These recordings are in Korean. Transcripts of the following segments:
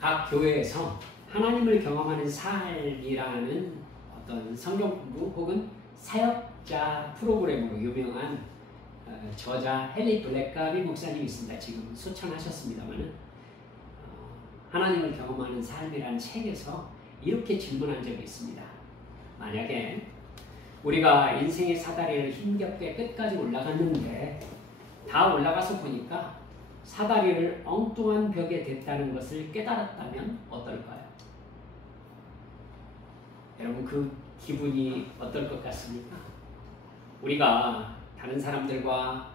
각 교회에서 하나님을 경험하는 삶이라는 어떤 성경 공부 혹은 사역자 프로그램으로 유명한 저자 헨리 블랙가비 목사님이 있습니다. 지금 소천하셨습니다만 하나님을 경험하는 삶이라는 책에서 이렇게 질문한 적이 있습니다. 만약에 우리가 인생의 사다리를 힘겹게 끝까지 올라갔는데 다 올라가서 보니까 사다리를 엉뚱한 벽에 댔다는 것을 깨달았다면 어떨까요? 여러분 그 기분이 어떨 것 같습니까? 우리가 다른 사람들과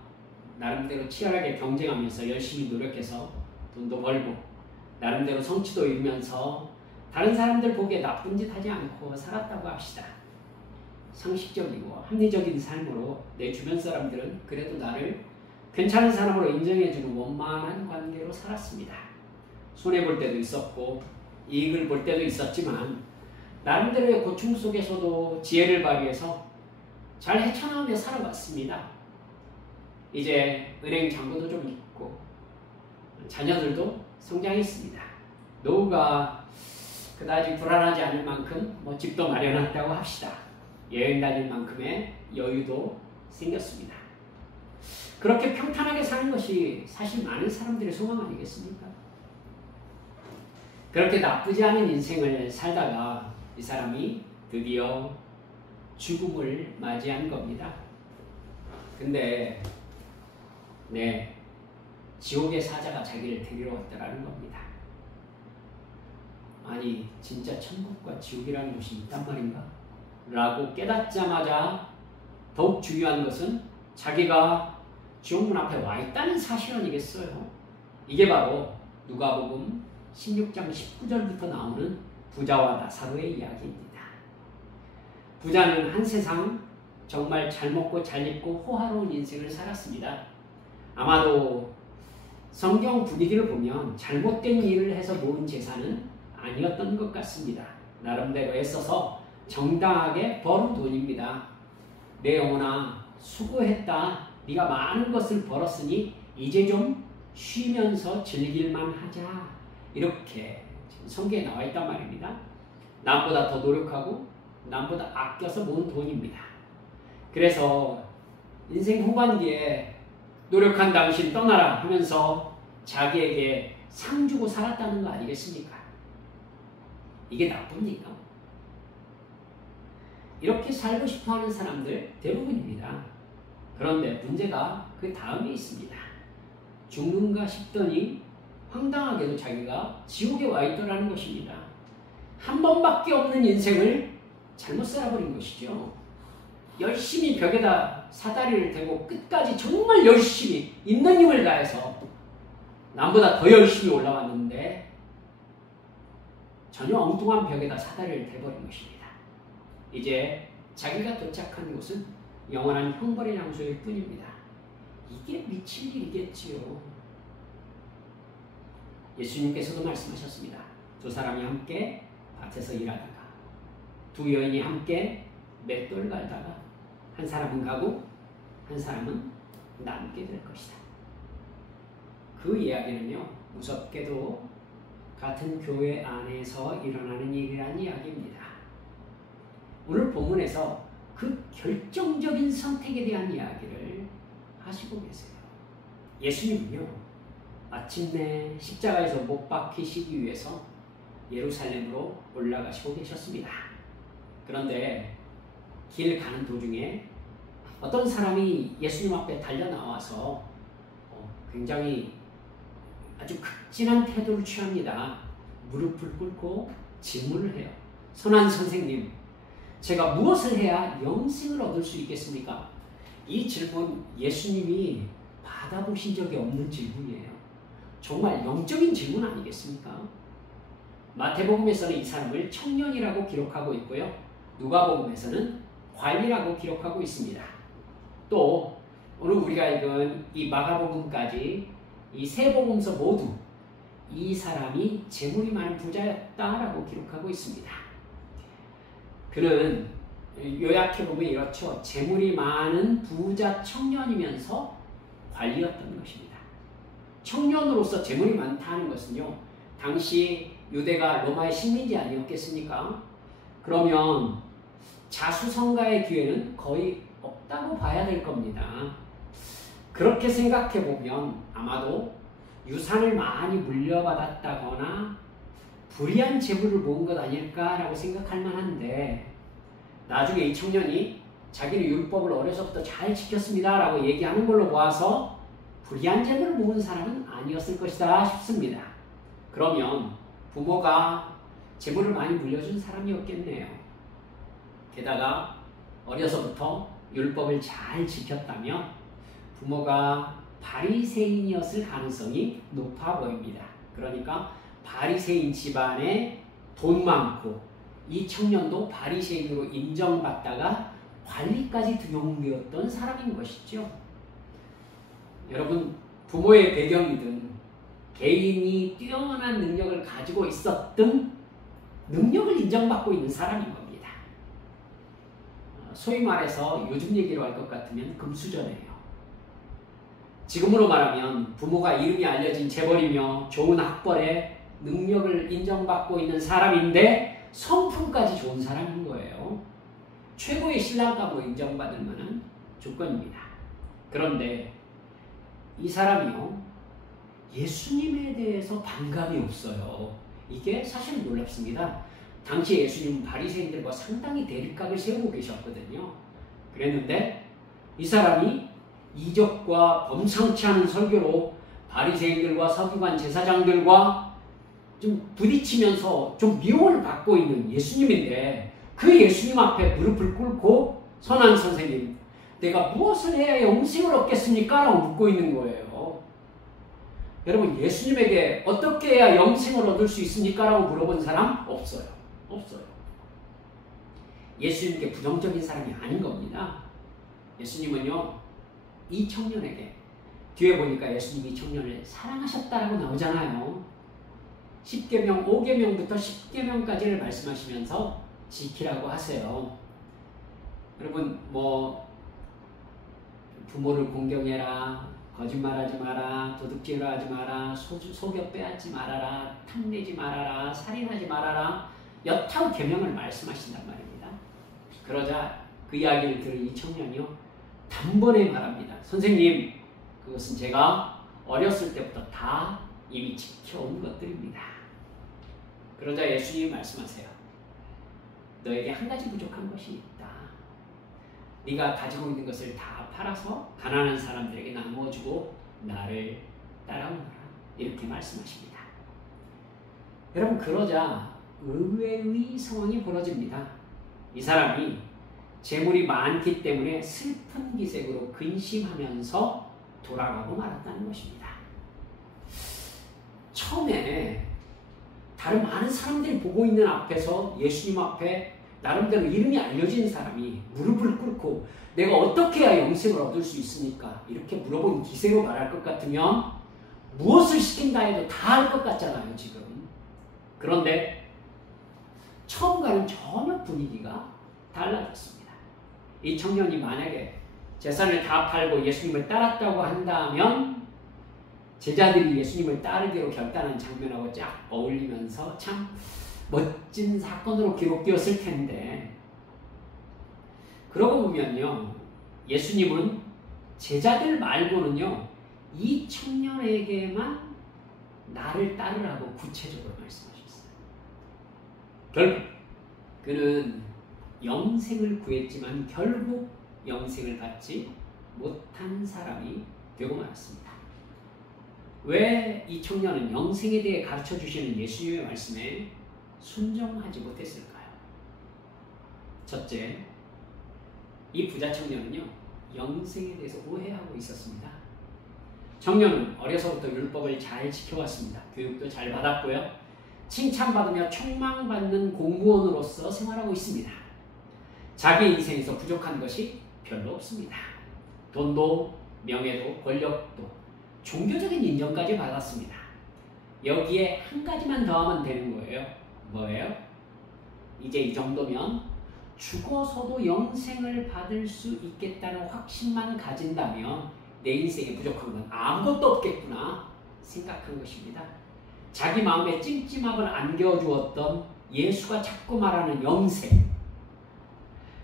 나름대로 치열하게 경쟁하면서 열심히 노력해서 돈도 벌고 나름대로 성취도 이루면서 다른 사람들 보기에 나쁜 짓 하지 않고 살았다고 합시다. 상식적이고 합리적인 삶으로 내 주변 사람들은 그래도 나를 괜찮은 사람으로 인정해주는 원만한 관계로 살았습니다. 손해볼 때도 있었고 이익을 볼 때도 있었지만 나름대로의 고충 속에서도 지혜를 발휘해서 잘 헤쳐나오며 살아왔습니다. 이제 은행 잔고도 좀 있고 자녀들도 성장했습니다. 노후가 그다지 불안하지 않을 만큼 집도 마련했다고 합시다. 여행 다닐 만큼의 여유도 생겼습니다. 그렇게 평탄하게 사는 것이 사실 많은 사람들의 소망 아니겠습니까? 그렇게 나쁘지 않은 인생을 살다가 이 사람이 드디어 죽음을 맞이한 겁니다. 근데 지옥의 사자가 자기를 데리러 왔다라는 겁니다. 아니 진짜 천국과 지옥이라는 것이 있단 말인가? 라고 깨닫자마자 더욱 중요한 것은 자기가 지옥문 앞에 와 있다는 사실 아니겠어요? 이게 바로 누가복음 16장 19절부터 나오는 부자와 나사로의 이야기입니다. 부자는 한 세상 정말 잘 먹고 잘 입고 호화로운 인생을 살았습니다. 아마도 성경 분위기를 보면 잘못된 일을 해서 모은 재산은 아니었던 것 같습니다. 나름대로 애써서 정당하게 벌은 돈입니다. 내 영혼아 수고했다. 네가 많은 것을 벌었으니 이제 좀 쉬면서 즐길만 하자. 이렇게 성경에 나와 있단 말입니다. 남보다 더 노력하고 남보다 아껴서 모은 돈입니다. 그래서 인생 후반기에 노력한 당신 떠나라 하면서 자기에게 상 주고 살았다는 거 아니겠습니까? 이게 나쁩니까? 이렇게 살고 싶어하는 사람들 대부분입니다. 그런데 문제가 그 다음에 있습니다. 죽는가 싶더니 황당하게도 자기가 지옥에 와 있더라는 것입니다. 한 번밖에 없는 인생을 잘못 살아버린 것이죠. 열심히 벽에다 사다리를 대고 끝까지 정말 열심히 있는 힘을 다해서 남보다 더 열심히 올라왔는데 전혀 엉뚱한 벽에다 사다리를 대버린 것입니다. 이제 자기가 도착한 곳은 영원한 형벌의 장소일 뿐입니다. 이게 미칠 일이겠지요. 예수님께서도 말씀하셨습니다. 두 사람이 함께 밭에서 일하다가 두 여인이 함께 맷돌 갈다가 한 사람은 가고 한 사람은 남게 될 것이다. 그 이야기는요, 무섭게도 같은 교회 안에서 일어나는 일이라는 이야기입니다. 오늘 본문에서 그 결정적인 선택에 대한 이야기를 하시고 계세요. 예수님은요, 마침내 십자가에서 못 박히시기 위해서 예루살렘으로 올라가시고 계셨습니다. 그런데 길 가는 도중에 어떤 사람이 예수님 앞에 달려나와서 굉장히 아주 극진한 태도를 취합니다. 무릎을 꿇고 질문을 해요. 선한 선생님, 제가 무엇을 해야 영생을 얻을 수 있겠습니까? 이 질문 예수님이 받아보신 적이 없는 질문이에요. 정말 영적인 질문 아니겠습니까? 마태복음에서는 이 사람을 청년이라고 기록하고 있고요. 누가복음에서는 관리라고 기록하고 있습니다. 또 오늘 우리가 읽은 이 마가복음까지 이 세 복음서 모두 이 사람이 재물이 많은 부자였다라고 기록하고 있습니다. 그는 요약해보면 이렇죠. 재물이 많은 부자 청년이면서 관리였던 것입니다. 청년으로서 재물이 많다는 것은요, 당시 유대가 로마의 식민지 아니었겠습니까? 그러면 자수성가의 기회는 거의 없다고 봐야 될 겁니다. 그렇게 생각해 보면 아마도 유산을 많이 물려받았다거나 불의한 재물을 모은 것 아닐까라고 생각할 만한데, 나중에 이 청년이 자기는 율법을 어려서부터 잘 지켰습니다 라고 얘기하는 걸로 보아서 불의한 재물을 모은 사람은 아니었을 것이다 싶습니다. 그러면 부모가 재물을 많이 물려준 사람이었겠네요. 게다가 어려서부터 율법을 잘 지켰다면 부모가 바리새인이었을 가능성이 높아 보입니다. 그러니까 바리새인 집안에 돈 많고 이 청년도 바리새인으로 인정받다가 관리까지 등용되었던 사람인 것이죠. 여러분, 부모의 배경이든 개인이 뛰어난 능력을 가지고 있었든 능력을 인정받고 있는 사람인 겁니다. 소위 말해서 요즘 얘기로 할 것 같으면 금수저네요. 지금으로 말하면 부모가 이름이 알려진 재벌이며 좋은 학벌에 능력을 인정받고 있는 사람인데 성품까지 좋은 사람인 거예요. 최고의 신랑감으로 인정받을 만한 조건입니다. 그런데 이 사람이요, 예수님에 대해서 반감이 없어요. 이게 사실 놀랍습니다. 당시 예수님은 바리새인들과 상당히 대립각을 세우고 계셨거든요. 그랬는데 이 사람이 이적과 범상치 않은 설교로 바리새인들과 서기관 제사장들과 좀 부딪히면서 좀 미움을 받고 있는 예수님인데, 그 예수님 앞에 무릎을 꿇고 선한 선생님, 내가 무엇을 해야 영생을 얻겠습니까? 라고 묻고 있는 거예요. 여러분, 예수님에게 어떻게 해야 영생을 얻을 수 있습니까? 라고 물어본 사람 없어요. 없어요. 예수님께 부정적인 사람이 아닌 겁니다. 예수님은요, 이 청년에게, 뒤에 보니까 예수님이 이 청년을 사랑하셨다라고 나오잖아요. 10계명, 5계명부터 10계명까지를 말씀하시면서 지키라고 하세요. 여러분, 부모를 공경해라, 거짓말하지 마라, 도둑질을 하지 마라, 속여 빼앗지 말아라, 탐내지 말아라, 살인하지 말아라, 여타의 계명을 말씀하신단 말입니다. 그러자 그 이야기를 들은 이 청년이요, 단번에 말합니다. 선생님, 그것은 제가 어렸을 때부터 다 이미 지켜온 것들입니다. 그러자 예수님이 말씀하세요. 너에게 한 가지 부족한 것이 있다. 네가 가지고 있는 것을 다 팔아서 가난한 사람들에게 나누어 주고 나를 따라오너라. 이렇게 말씀하십니다. 여러분, 그러자 의외의 상황이 벌어집니다. 이 사람이 재물이 많기 때문에 슬픈 기색으로 근심하면서 돌아가고 말았다는 것입니다. 처음에 다른 많은 사람들이 보고 있는 앞에서 예수님 앞에 나름대로 이름이 알려진 사람이 무릎을 꿇고 내가 어떻게 해야 영생을 얻을 수 있습니까? 이렇게 물어본 기세로 말할 것 같으면 무엇을 시킨다 해도 다 할 것 같잖아요, 지금. 그런데 처음과는 전혀 분위기가 달라졌습니다. 이 청년이 만약에 재산을 다 팔고 예수님을 따랐다고 한다면 제자들이 예수님을 따르기로 결단한 장면하고 쫙 어울리면서 참 멋진 사건으로 기록되었을 텐데, 그러고 보면요, 예수님은 제자들 말고는요, 이 청년에게만 나를 따르라고 구체적으로 말씀하셨어요. 결국 그는 영생을 구했지만 결국 영생을 받지 못한 사람이 되고 말았습니다. 왜 이 청년은 영생에 대해 가르쳐 주시는 예수님의 말씀에 순종하지 못했을까요? 첫째, 이 부자 청년은요, 영생에 대해서 오해하고 있었습니다. 청년은 어려서부터 율법을 잘 지켜왔습니다. 교육도 잘 받았고요. 칭찬받으며 총망받는 공무원으로서 생활하고 있습니다. 자기 인생에서 부족한 것이 별로 없습니다. 돈도, 명예도, 권력도, 종교적인 인정까지 받았습니다. 여기에 한 가지만 더하면 되는 거예요. 뭐예요? 이제 이 정도면 죽어서도 영생을 받을 수 있겠다는 확신만 가진다면 내 인생에 부족한 건 아무것도 없겠구나 생각한 것입니다. 자기 마음에 찜찜함을 안겨주었던 예수가 자꾸 말하는 영생,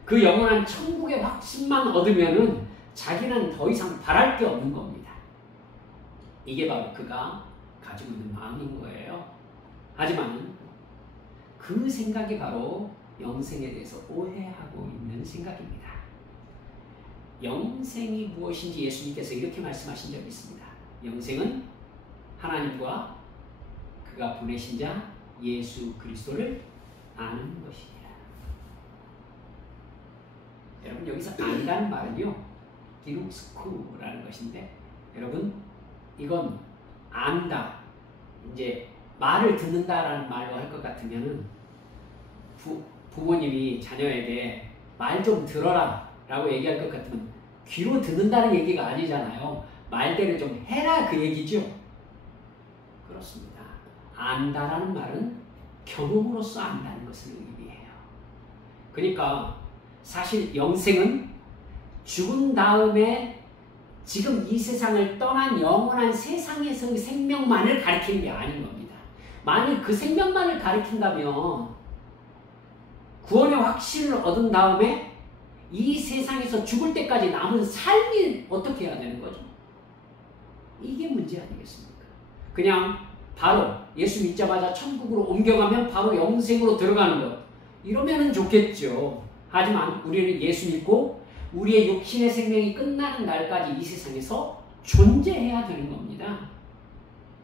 그 영원한 천국의 확신만 얻으면은 자기는 더 이상 바랄 게 없는 겁니다. 이게 바로 그가 가지고 있는 마음인 거예요. 하지만 그 생각이 바로 영생에 대해서 오해하고 있는 생각입니다. 영생이 무엇인지 예수님께서 이렇게 말씀하신 적이 있습니다. 영생은 하나님과 그가 보내신 자 예수 그리스도를 아는 것이니라. 여러분, 여기서 안다는 말은요, 기룩스쿠라는 것인데, 여러분, 이건 안다, 이제 말을 듣는다라는 말로 할 것 같으면은 부모님이 자녀에게 말 좀 들어라 라고 얘기할 것 같으면 귀로 듣는다는 얘기가 아니잖아요. 말대로 좀 해라, 그 얘기죠. 그렇습니다. 안다라는 말은 경험으로서 안다는 것을 의미해요. 그러니까 사실 영생은 죽은 다음에 지금 이 세상을 떠난 영원한 세상에서의 생명만을 가리키는 게 아닌 겁니다. 만일 그 생명만을 가리킨다면 구원의 확신을 얻은 다음에 이 세상에서 죽을 때까지 남은 삶이 어떻게 해야 되는 거죠? 이게 문제 아니겠습니까? 그냥 바로 예수 믿자마자 천국으로 옮겨가면 바로 영생으로 들어가는 것, 이러면 좋겠죠. 하지만 우리는 예수 믿고 우리의 육신의 생명이 끝나는 날까지 이 세상에서 존재해야 되는 겁니다.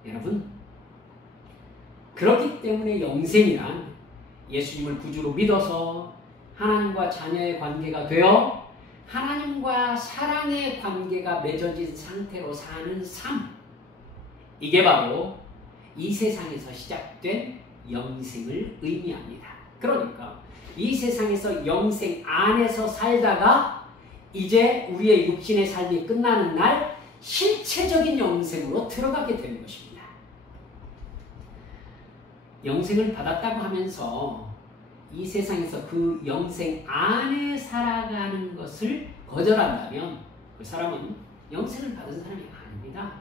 여러분, 그렇기 때문에 영생이란 예수님을 구주로 믿어서 하나님과 자녀의 관계가 되어 하나님과 사랑의 관계가 맺어진 상태로 사는 삶, 이게 바로 이 세상에서 시작된 영생을 의미합니다. 그러니까 이 세상에서 영생 안에서 살다가 이제 우리의 육신의 삶이 끝나는 날 실체적인 영생으로 들어가게 되는 것입니다. 영생을 받았다고 하면서 이 세상에서 그 영생 안에 살아가는 것을 거절한다면 그 사람은 영생을 받은 사람이 아닙니다.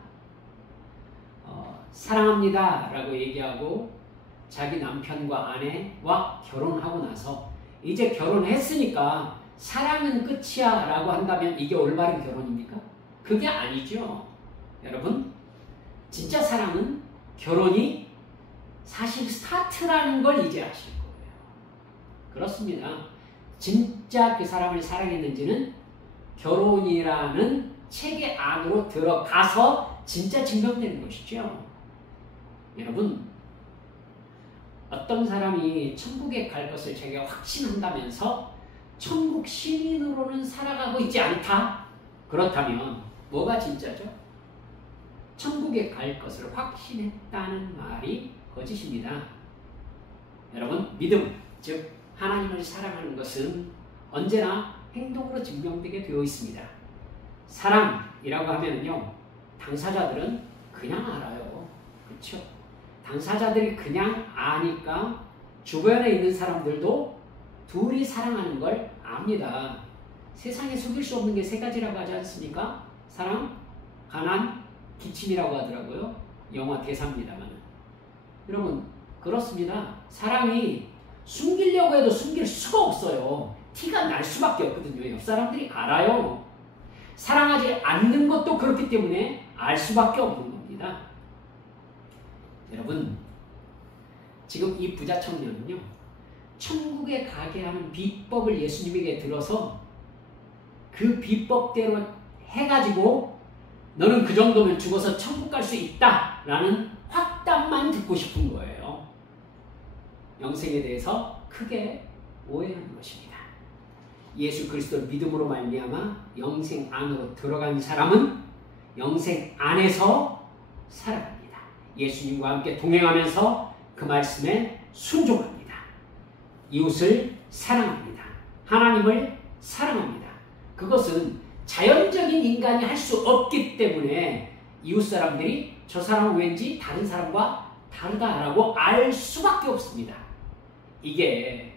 사랑합니다 라고 얘기하고 자기 남편과 아내와 결혼하고 나서 이제 결혼했으니까 사랑은 끝이야 라고 한다면 이게 올바른 결혼입니까? 그게 아니죠. 여러분, 진짜 사랑은 결혼이 사실 스타트라는 걸 이제 아실 거예요. 그렇습니다. 진짜 그 사람을 사랑했는지는 결혼이라는 체계 안으로 들어가서 진짜 증명되는 것이죠. 여러분, 어떤 사람이 천국에 갈 것을 자기가 확신한다면서 천국 시민으로는 살아가고 있지 않다? 그렇다면 뭐가 진짜죠? 천국에 갈 것을 확신했다는 말이 거짓입니다. 여러분, 믿음, 즉 하나님을 사랑하는 것은 언제나 행동으로 증명되게 되어 있습니다. 사랑이라고 하면요, 당사자들은 그냥 알아요. 그렇죠? 당사자들이 그냥 아니까 주변에 있는 사람들도 둘이 사랑하는 걸 압니다. 세상에 속일 수 없는 게 세 가지라고 하지 않습니까? 사랑, 가난, 기침이라고 하더라고요. 영화 대사입니다만. 여러분, 그렇습니다. 사랑이 숨기려고 해도 숨길 수가 없어요. 티가 날 수밖에 없거든요. 옆 사람들이 알아요. 사랑하지 않는 것도 그렇기 때문에 알 수밖에 없는 겁니다. 여러분, 지금 이 부자 청년은요, 천국에 가게 하는 비법을 예수님에게 들어서 그 비법대로 해가지고 너는 그 정도면 죽어서 천국 갈 수 있다 라는 확답만 듣고 싶은 거예요. 영생에 대해서 크게 오해하는 것입니다. 예수 그리스도를 믿음으로 말미암아 영생 안으로 들어간 사람은 영생 안에서 살아갑니다. 예수님과 함께 동행하면서 그 말씀에 순종합니다. 이웃을 사랑합니다. 하나님을 사랑합니다. 그것은 자연적인 인간이 할 수 없기 때문에 이웃 사람들이 저 사람은 왠지 다른 사람과 다르다라고 알 수밖에 없습니다. 이게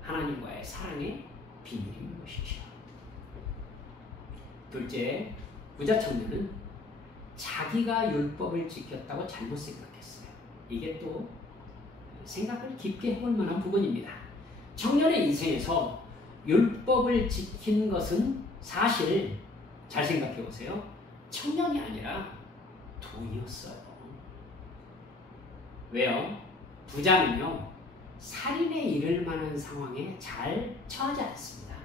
하나님과의 사랑의 비밀인 것이죠. 둘째, 부자 청년은 자기가 율법을 지켰다고 잘못 생각했어요. 이게 또 생각을 깊게 해볼 만한 부분입니다. 청년의 인생에서 율법을 지킨 것은 사실 잘 생각해 보세요. 청년이 아니라 돈이었어요. 왜요? 부자는요, 살인에 이를 만한 상황에 잘 처하지 않습니다.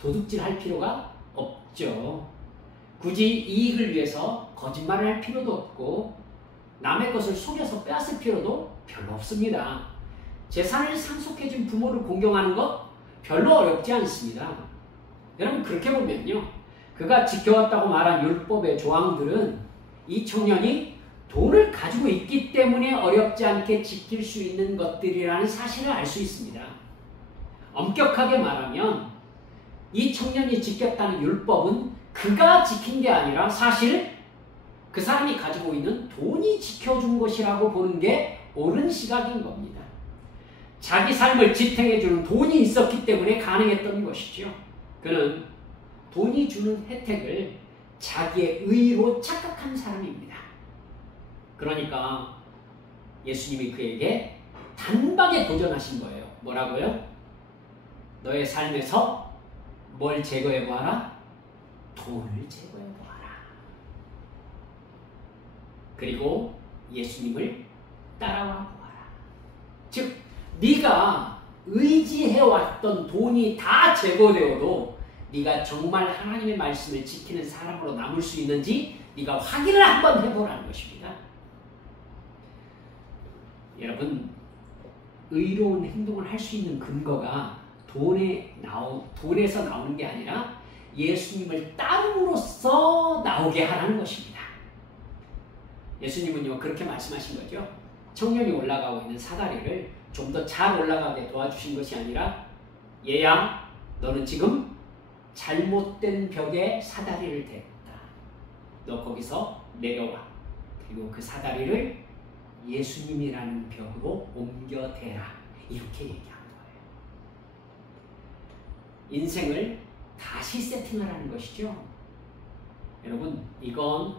도둑질 할 필요가 없죠. 굳이 이익을 위해서 거짓말을 할 필요도 없고 남의 것을 속여서 빼앗을 필요도 별로 없습니다. 재산을 상속해준 부모를 공경하는 것 별로 어렵지 않습니다. 여러분 그렇게 보면요, 그가 지켜왔다고 말한 율법의 조항들은 이 청년이 돈을 가지고 있기 때문에 어렵지 않게 지킬 수 있는 것들이라는 사실을 알 수 있습니다. 엄격하게 말하면 이 청년이 지켰다는 율법은 그가 지킨 게 아니라 사실 그 사람이 가지고 있는 돈이 지켜준 것이라고 보는 게 옳은 시각인 겁니다. 자기 삶을 지탱해주는 돈이 있었기 때문에 가능했던 것이죠. 그는 돈이 주는 혜택을 자기의 의로 착각한 사람입니다. 그러니까 예수님이 그에게 단박에 도전하신 거예요. 뭐라고요? 너의 삶에서 뭘 제거해보아라? 돈을 제거해보아라. 그리고 예수님을 따라와 보아라. 즉 네가 의지해왔던 돈이 다 제거되어도 네가 정말 하나님의 말씀을 지키는 사람으로 남을 수 있는지 네가 확인을 한번 해보라는 것입니다. 여러분, 의로운 행동을 할 수 있는 근거가 돈에서 나오는 게 아니라 예수님을 따름으로써 나오게 하라는 것입니다. 예수님은요 그렇게 말씀하신 거죠. 청년이 올라가고 있는 사다리를 좀 더 잘 올라가게 도와주신 것이 아니라, 얘야 너는 지금 잘못된 벽에 사다리를 댔다. 너 거기서 내려와. 그리고 그 사다리를 예수님이라는 벽으로 옮겨 대라. 이렇게 얘기한 거예요. 인생을 다시 세팅하라는 것이죠. 여러분, 이건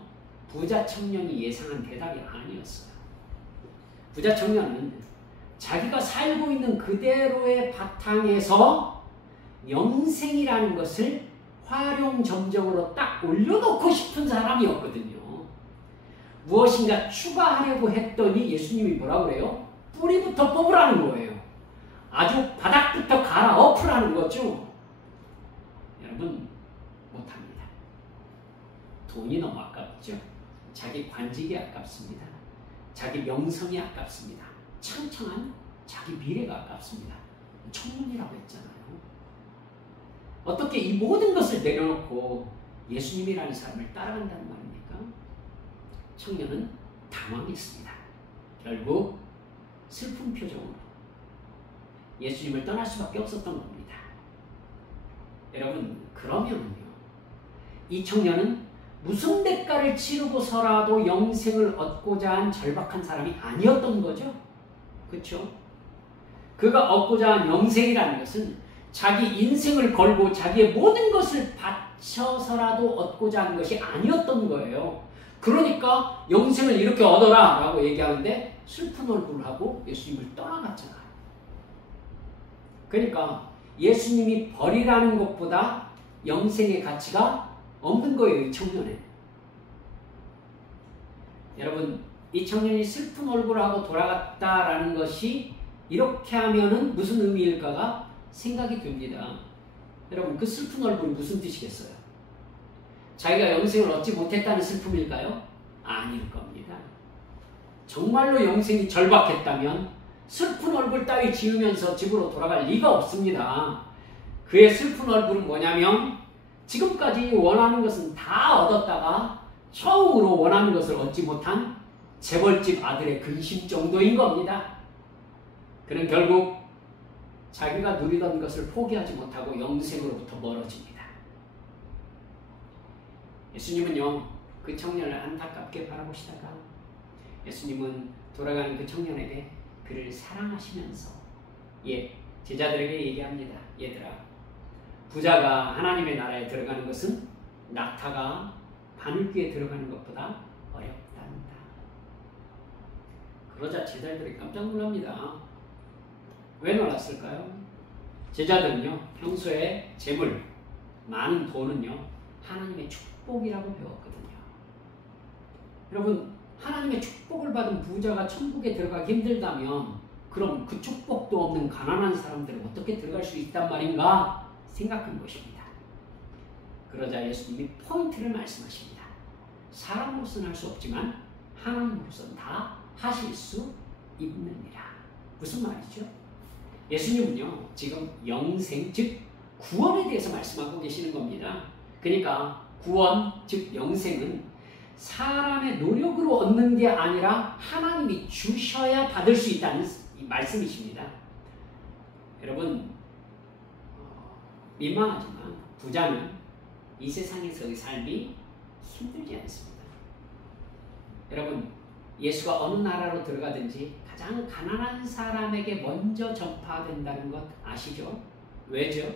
부자 청년이 예상한 대답이 아니었어요. 부자 청년은 자기가 살고 있는 그대로의 바탕에서 영생이라는 것을 활용점정으로 딱 올려놓고 싶은 사람이었거든요. 무엇인가 추가하려고 했더니 예수님이 뭐라고 그래요? 뿌리부터 뽑으라는 거예요. 아주 바닥부터 갈아엎으라는 거죠. 여러분, 못합니다. 돈이 너무 아깝죠. 자기 관직이 아깝습니다. 자기 명성이 아깝습니다. 창창한 자기 미래가 아깝습니다. 청년이라고 했잖아요. 어떻게 이 모든 것을 내려놓고 예수님이라는 사람을 따라간다는 말입니까? 청년은 당황했습니다. 결국 슬픈 표정으로 예수님을 떠날 수밖에 없었던 겁니다. 여러분, 그러면요, 이 청년은 무슨 대가를 치르고서라도 영생을 얻고자 한 절박한 사람이 아니었던 거죠. 그렇죠? 그가 얻고자 한 영생이라는 것은 자기 인생을 걸고 자기의 모든 것을 바쳐서라도 얻고자 하는 것이 아니었던 거예요. 그러니까 영생을 이렇게 얻어라 라고 얘기하는데 슬픈 얼굴을 하고 예수님을 떠나갔잖아요. 그러니까 예수님이 버리라는 것보다 영생의 가치가 없는 거예요, 이 청년은. 여러분, 이 청년이 슬픈 얼굴을 하고 돌아갔다라는 것이 이렇게 하면은 무슨 의미일까가 생각이 듭니다. 여러분, 그 슬픈 얼굴이 무슨 뜻이겠어요? 자기가 영생을 얻지 못했다는 슬픔일까요? 아닐 겁니다. 정말로 영생이 절박했다면 슬픈 얼굴 따위 지으면서 집으로 돌아갈 리가 없습니다. 그의 슬픈 얼굴은 뭐냐면 지금까지 원하는 것은 다 얻었다가 처음으로 원하는 것을 얻지 못한 재벌집 아들의 근심 정도인 겁니다. 그는 결국 자기가 누리던 것을 포기하지 못하고 영생으로부터 멀어집니다. 예수님은요, 그 청년을 안타깝게 바라보시다가 예수님은 돌아가는 그 청년에게 그를 사랑하시면서 제자들에게 얘기합니다. 얘들아, 부자가 하나님의 나라에 들어가는 것은 낙타가 바늘귀에 들어가는 것보다 어렵단다. 그러자 제자들이 깜짝 놀랍니다. 왜 놀랐을까요? 제자들은요, 평소에 재물, 많은 돈은요, 하나님의 축복이라고 배웠거든요. 여러분, 하나님의 축복을 받은 부자가 천국에 들어가기 힘들다면 그럼 그 축복도 없는 가난한 사람들은 어떻게 들어갈 수 있단 말인가 생각한 것입니다. 그러자 예수님이 포인트를 말씀하십니다. 사람으로서는 할 수 없지만 하나님으로서는 다 하실 수 있느니라. 무슨 말이죠? 예수님은요, 지금 영생, 즉 구원에 대해서 말씀하고 계시는 겁니다. 그러니까 구원, 즉 영생은 사람의 노력으로 얻는 게 아니라 하나님이 주셔야 받을 수 있다는 말씀이십니다. 여러분, 민망하지만 부자는 이 세상에서의 삶이 힘들지 않습니다. 여러분, 예수가 어느 나라로 들어가든지 가장 가난한 사람에게 먼저 전파된다는 것 아시죠? 왜죠?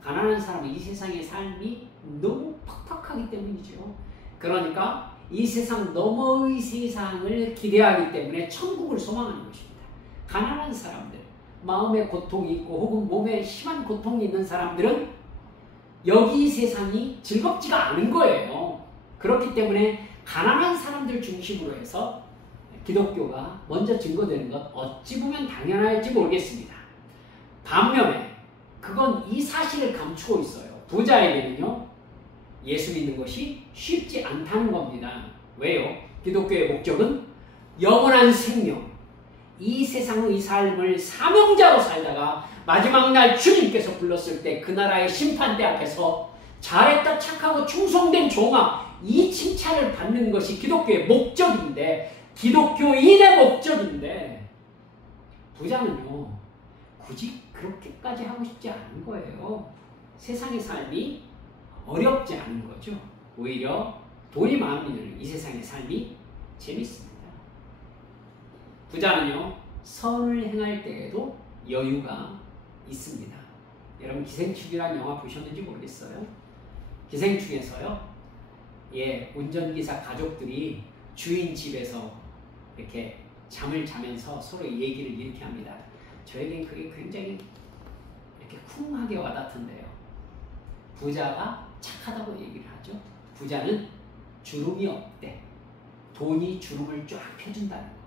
가난한 사람은 이 세상의 삶이 너무 팍팍하기 때문이죠. 그러니까 이 세상 너머의 세상을 기대하기 때문에 천국을 소망하는 것입니다. 가난한 사람들, 마음에 고통이 있고 혹은 몸에 심한 고통이 있는 사람들은 여기 세상이 즐겁지가 않은 거예요. 그렇기 때문에 가난한 사람들 중심으로 해서 기독교가 먼저 증거되는 것 어찌 보면 당연할지 모르겠습니다. 반면에 그건 이 사실을 감추고 있어요. 부자에게는요, 예수 믿는 것이 쉽지 않다는 겁니다. 왜요? 기독교의 목적은 영원한 생명, 이 세상의 삶을 사명자로 살다가 마지막 날 주님께서 불렀을 때 그 나라의 심판대 앞에서 잘했다 착하고 충성된 종아, 이 칭찬을 받는 것이 기독교의 목적인데, 기독교인의 목적인데, 부자는요 굳이 그렇게까지 하고 싶지 않은 거예요. 세상의 삶이 어렵지 않은 거죠. 오히려 돈이 많으면 이 세상의 삶이 재밌습니다. 부자는요, 선을 행할 때에도 여유가 있습니다. 여러분, 기생충이라는 영화 보셨는지 모르겠어요. 기생충에서요, 운전기사 가족들이 주인 집에서 이렇게 잠을 자면서 서로 얘기를 이렇게 합니다. 저에겐 그게 굉장히 이렇게 쿵하게 와닿던데요. 부자가 착하다고 얘기를 하죠. 부자는 주름이 없대. 돈이 주름을 쫙 펴준다는 거예요.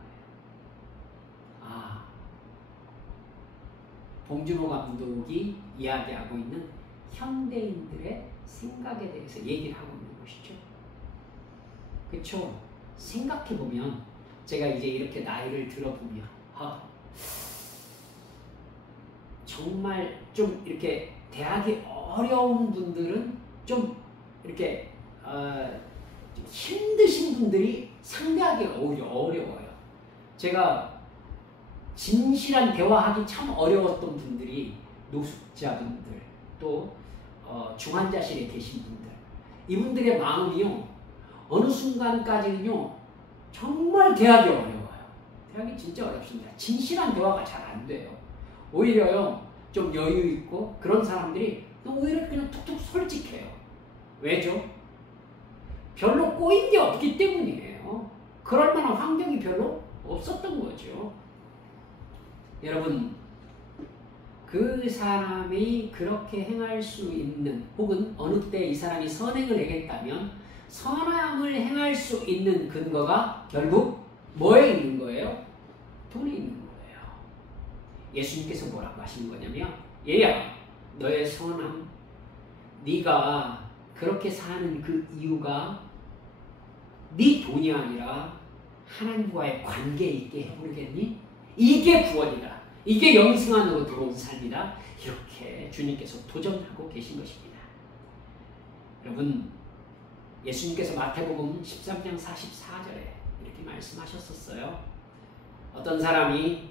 봉준호 감독이 이야기하고 있는 현대인들의 생각에 대해서 얘기를 하고 있는 것이죠. 그렇죠? 생각해보면 제가 이제 이렇게 나이를 들어보면 정말 좀 이렇게 대학이 어려운 분들은 좀 이렇게 좀 힘드신 분들이 상대하기 오히려 어려워요. 제가 진실한 대화하기 참 어려웠던 분들이 노숙자분들, 또 중환자실에 계신 분들, 이분들의 마음이요, 어느 순간까지는요 정말 대하기 어려워요. 대하기 진짜 어렵습니다. 진실한 대화가 잘 안 돼요. 오히려요 좀 여유 있고 그런 사람들이 오히려 그냥 툭툭 솔직해요. 왜죠? 별로 꼬인 게 없기 때문이에요. 그럴 만한 환경이 별로 없었던 거죠. 여러분, 그 사람이 그렇게 행할 수 있는, 혹은 어느 때 이 사람이 선행을 하겠다면 선함을 행할 수 있는 근거가 결국 뭐에 있는 거예요? 돈에 있는 거예요. 예수님께서 뭐라고 하시는 거냐면, 얘야, 너의 선함, 네가 그렇게 사는 그 이유가 네 돈이 아니라 하나님과의 관계 있게 해보겠니? 이게 구원이다. 이게 영생 안으로 들어온 삶이다. 이렇게 주님께서 도전하고 계신 것입니다. 여러분, 예수님께서 마태복음 13장 44절에 이렇게 말씀하셨었어요. 어떤 사람이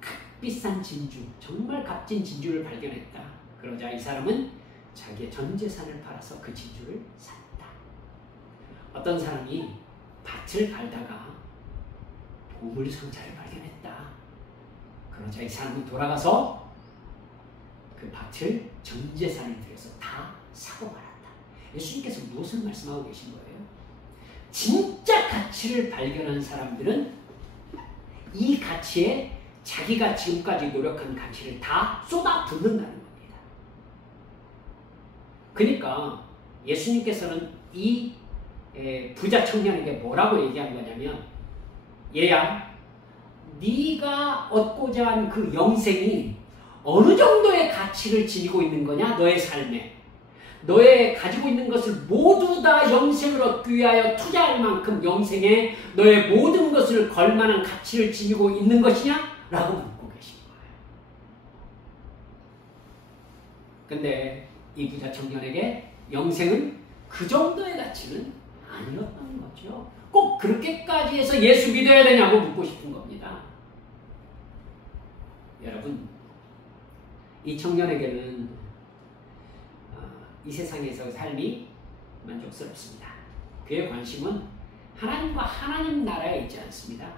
값비싼 진주, 정말 값진 진주를 발견했다. 그러자 이 사람은 자기의 전 재산을 팔아서 그 진주를 샀다. 어떤 사람이 밭을 갈다가 보물상자를 발견했다. 그러자 이 사람은 돌아가서 그 밭을 전 재산을 들여서 다 사고 말았다. 예수님께서 무엇을 말씀하고 계신 거예요? 진짜 가치를 발견한 사람들은 이 가치에 자기가 지금까지 노력한 가치를 다 쏟아붓는다는 겁니다. 그러니까 예수님께서는 이 부자 청년에게 뭐라고 얘기한 거냐면, 얘야, 네가 얻고자 한 그 영생이 어느 정도의 가치를 지니고 있는 거냐? 너의 삶에. 너의 가지고 있는 것을 모두 다 영생을 얻기 위하여 투자할 만큼 영생에 너의 모든 것을 걸 만한 가치를 지니고 있는 것이냐? 라고 묻고 계신 거예요. 근데 이 부자 청년에게 영생은 그 정도의 가치는 아니었던 거죠. 꼭 그렇게까지 해서 예수 믿어야 되냐고 묻고 싶은 겁니다. 여러분, 이 청년에게는 이 세상에서 삶이 만족스럽습니다. 그의 관심은 하나님과 하나님 나라에 있지 않습니다.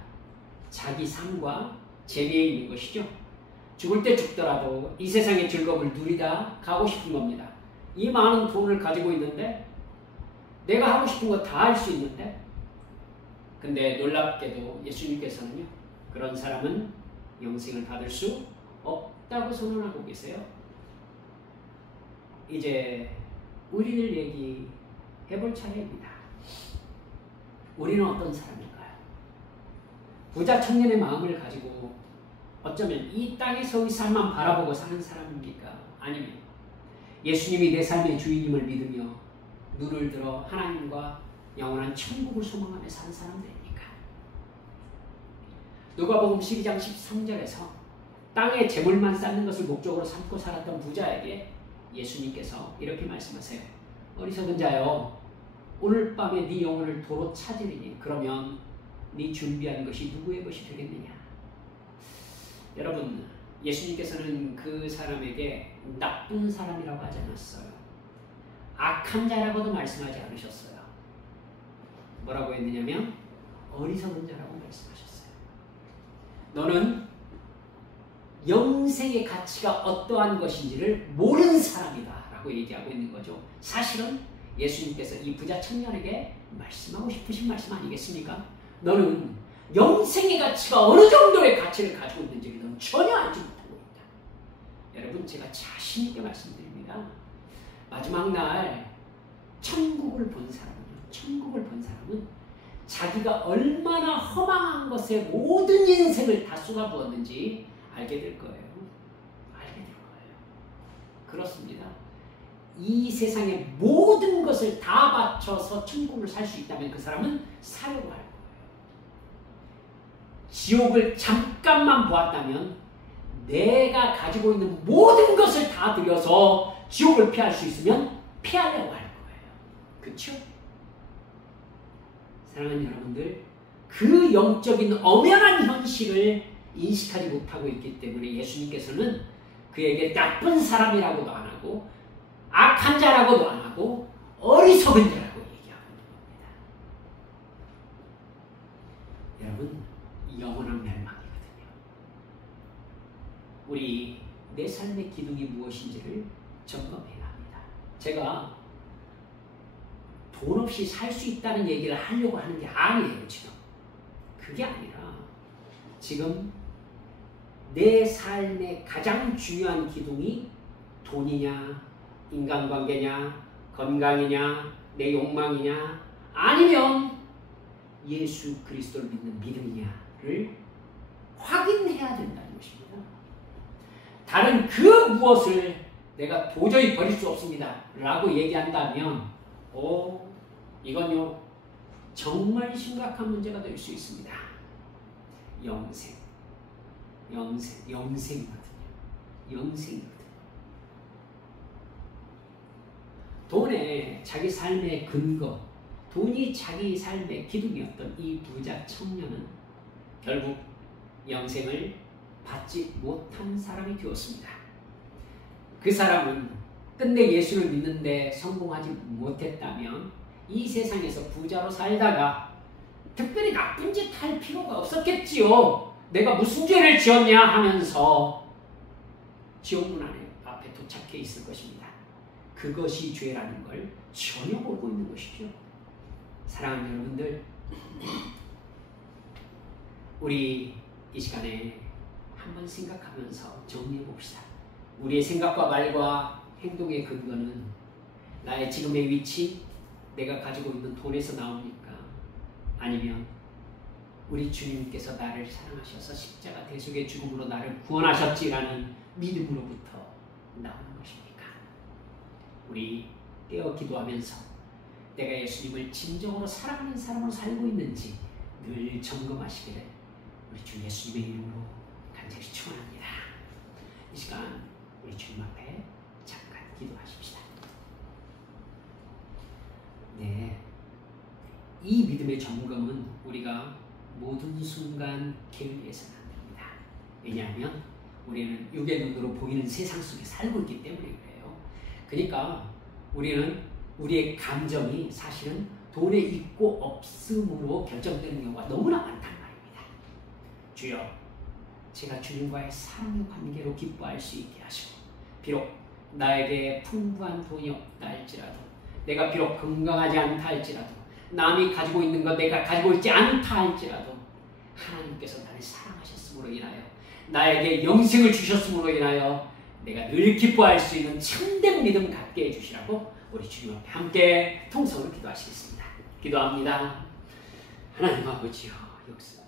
자기 삶과 재미에 있는 것이죠. 죽을 때 죽더라도 이 세상의 즐거움을 누리다 가고 싶은 겁니다. 이 많은 돈을 가지고 있는데, 내가 하고 싶은 거 다 할 수 있는데, 근데 놀랍게도 예수님께서는요, 그런 사람은 영생을 받을 수 없다고 선언하고 계세요. 이제 우리를 얘기해볼 차례입니다. 우리는 어떤 사람일까요? 부자 청년의 마음을 가지고 어쩌면 이 땅에서의 삶만 바라보고 사는 사람입니까? 아니면 예수님이 내 삶의 주인임을 믿으며 눈을 들어 하나님과 영원한 천국을 소망하며 사는 사람들입니까? 누가복음 12장 13절에서 땅에 재물만 쌓는 것을 목적으로 삼고 살았던 부자에게 예수님께서 이렇게 말씀하세요. 어리석은 자여, 오늘 밤에 네 영혼을 도로 찾으리니 그러면 네 준비한 것이 누구의 것이 되겠느냐? 여러분, 예수님께서는 그 사람에게 나쁜 사람이라고 하지 않았어요. 악한 자라고도 말씀하지 않으셨어요. 뭐라고 했느냐면 어리석은 자라고 말씀하셨어요. 너는 영생의 가치가 어떠한 것인지를 모르는 사람이다 라고 얘기하고 있는 거죠. 사실은 예수님께서 이 부자 청년에게 말씀하고 싶으신 말씀 아니겠습니까? 너는 영생의 가치가 어느 정도의 가치를 가지고 있는지를 넌 전혀 알지 못하고 있다. 여러분, 제가 자신 있게 말씀드립니다. 마지막 날 천국을 본 사람은 자기가 얼마나 허망한 것에 모든 인생을 다 쏟아부었는지 알게 될 거예요. 그렇습니다. 이 세상의 모든 것을 다 바쳐서 천국을 살 수 있다면 그 사람은 사려고 할 거예요. 지옥을 잠깐만 보았다면 내가 가지고 있는 모든 것을 다 들여서 지옥을 피할 수 있으면 피하려고 할 거예요. 그렇죠? 사랑하는 여러분들, 그 영적인 엄연한 현실을 인식하지 못하고 있기 때문에 예수님께서는 그에게 나쁜 사람이라고도 안 하고 악한 자라고도 안 하고 어리석은 자라고 얘기하고 있는 겁니다. 여러분, 영원한 멸망이거든요. 우리 내 삶의 기둥이 무엇인지를 점검해야 합니다. 제가 돈 없이 살 수 있다는 얘기를 하려고 하는 게 아니에요. 지금 그게 아니라 지금 내 삶의 가장 중요한 기둥이 돈이냐, 인간관계냐, 건강이냐, 내 욕망이냐, 아니면 예수 그리스도를 믿는 믿음이냐를 확인해야 된다는 것입니다. 다른 그 무엇을 내가 도저히 버릴 수 없습니다 라고 얘기한다면 이건요 정말 심각한 문제가 될 수 있습니다. 영생이거든요. 돈에 자기 삶의 근거, 돈이 자기 삶의 기둥이었던 이 부자 청년은 결국 영생을 받지 못한 사람이 되었습니다. 그 사람은 끝내 예수를 믿는데 성공하지 못했다면 이 세상에서 부자로 살다가 특별히 나쁜 짓 할 필요가 없었겠지요. 내가 무슨 죄를 지었냐 하면서 지옥문 앞에 도착해 있을 것입니다. 그것이 죄라는 걸 전혀 모르고 있는 것이죠. 사랑하는 여러분들, 우리 이 시간에 한번 생각하면서 정리해 봅시다. 우리의 생각과 말과 행동의 근거는 나의 지금의 위치, 내가 가지고 있는 돈에서 나옵니까? 아니면 우리 주님께서 나를 사랑하셔서 십자가 대속의 죽음으로 나를 구원하셨지라는 믿음으로부터 나오는 것입니까? 우리 깨어 기도하면서 내가 예수님을 진정으로 사랑하는 사람으로 살고 있는지 늘 점검하시기를 우리 주 예수님의 이름으로 간절히 축원합니다. 이 시간 우리 주님 앞에 잠깐 기도하십시다. 네, 이 믿음의 점검은 우리가 모든 순간 게을리해서는 안 됩니다. 왜냐하면 우리는 육의 눈으로 보이는 세상 속에 살고 있기 때문에 그래요. 그러니까 우리는 우리의 감정이 사실은 돈에 있고 없음으로 결정되는 경우가 너무나 많단 말입니다. 주여, 제가 주님과의 사랑의 관계로 기뻐할 수 있게 하시고, 비록 나에게 풍부한 돈이 없다 할지라도, 내가 비록 건강하지 않다 할지라도, 남이 가지고 있는 것 내가 가지고 있지 않다 할지라도 하나님께서 나를 사랑하셨음으로 인하여 나에게 영생을 주셨음으로 인하여 내가 늘 기뻐할 수 있는 참된 믿음 갖게 해주시라고 우리 주님 앞에 함께 통성으로 기도하시겠습니다. 기도합니다. 하나님 아버지여, 역사